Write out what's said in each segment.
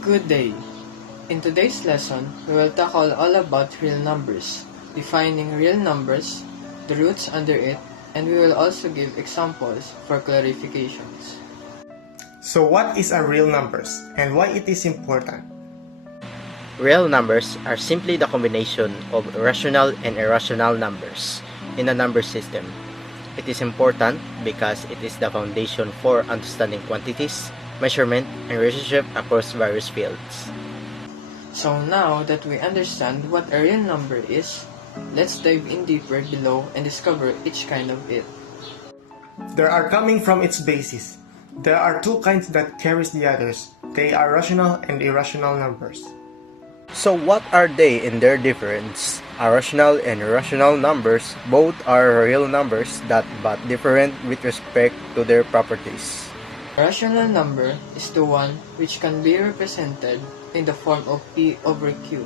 Good day! In today's lesson, we will tackle all about real numbers, defining real numbers, the roots under it, and we will also give examples for clarifications. So what is a real numbers and why it is important? Real numbers are simply the combination of rational and irrational numbers in a number system. It is important because it is the foundation for understanding quantities, measurement, and relationship across various fields. So now that we understand what a real number is, let's dive in deeper below and discover each kind of it. There are coming from its basis. There are two kinds that carries the others. They are rational and irrational numbers. So what are they in their difference? Rational and irrational numbers both are real numbers but different with respect to their properties. A rational number is the one which can be represented in the form of P over Q,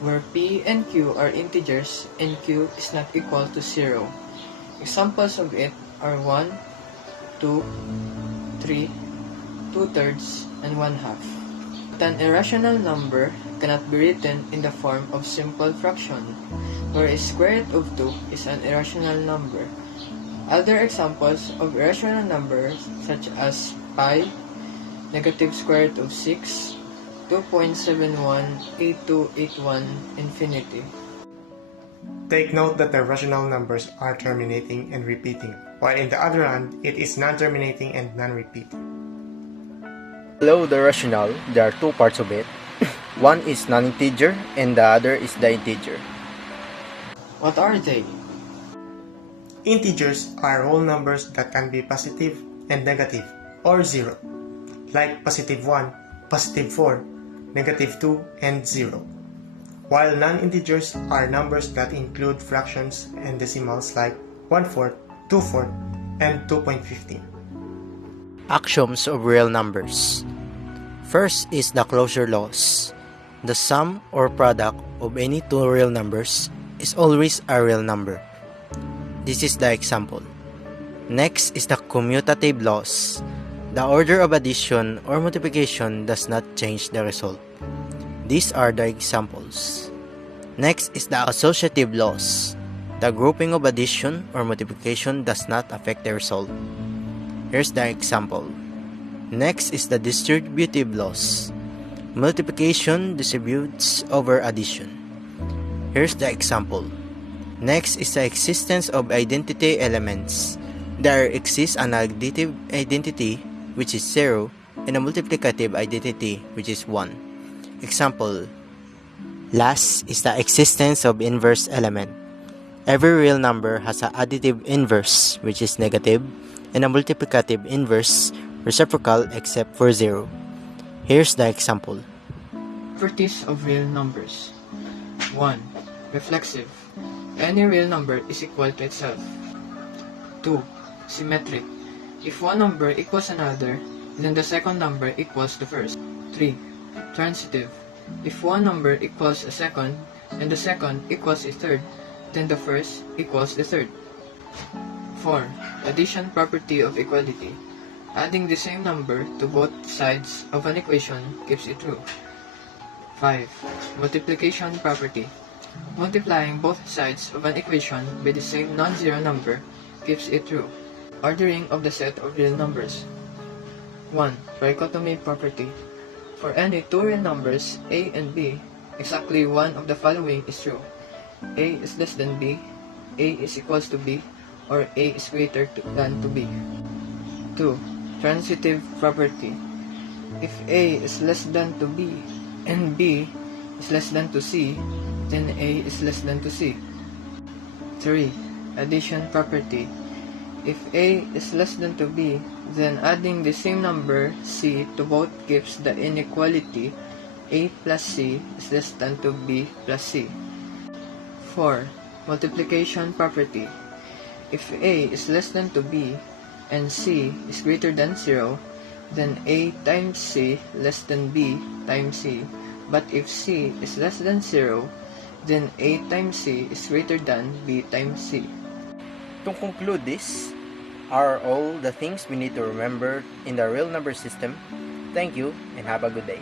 where P and Q are integers and Q is not equal to 0. Examples of it are 1, 2, 3, 2/3, and 1/2. But an irrational number cannot be written in the form of simple fraction, where a square root of 2 is an irrational number. Other examples of irrational numbers such as pi, negative square root of 6, 2.718281, infinity. Take note that the rational numbers are terminating and repeating, while in the other hand, it is non-terminating and non-repeating. Below the rational, there are two parts of it. One is non-integer and the other is the integer. What are they? Integers are whole numbers that can be positive and negative, or 0, like positive 1, positive 4, negative 2, and 0. While non-integers are numbers that include fractions and decimals like 1/4, 2/4, and 2.15. Axioms of real numbers. First is the closure laws. The sum or product of any two real numbers is always a real number. This is the example. Next is the commutative laws. The order of addition or multiplication does not change the result. These are the examples. Next is the associative laws. The grouping of addition or multiplication does not affect the result. Here's the example. Next is the distributive laws. Multiplication distributes over addition. Here's the example. Next is the existence of identity elements. There exists an additive identity, which is 0, and a multiplicative identity, which is 1. Example. Last is the existence of inverse element. Every real number has an additive inverse, which is negative, and a multiplicative inverse, reciprocal except for 0. Here's the example. Properties of real numbers. 1. Reflexive. Any real number is equal to itself. 2. Symmetric. If one number equals another, then the second number equals the first. 3. Transitive. If one number equals a second, and the second equals a third, then the first equals the third. 4. Addition property of equality. Adding the same number to both sides of an equation keeps it true. 5. Multiplication property. Multiplying both sides of an equation by the same non-zero number keeps it true. Ordering of the set of real numbers. 1. Trichotomy property. For any two real numbers, a and b, exactly one of the following is true. A is less than b, a is equals to b, or a is greater than to b. 2. Transitive property. If a is less than to b and b is less than to c, then a is less than to c. 3. Addition property. If a is less than to b, then adding the same number c to both gives the inequality a plus c is less than to b plus c. 4. Multiplication property. If a is less than to b and c is greater than 0, then a times c less than b times c. But if c is less than 0, then a times c is greater than b times c. To conclude this, are all the things we need to remember in the real number system. Thank you and have a good day.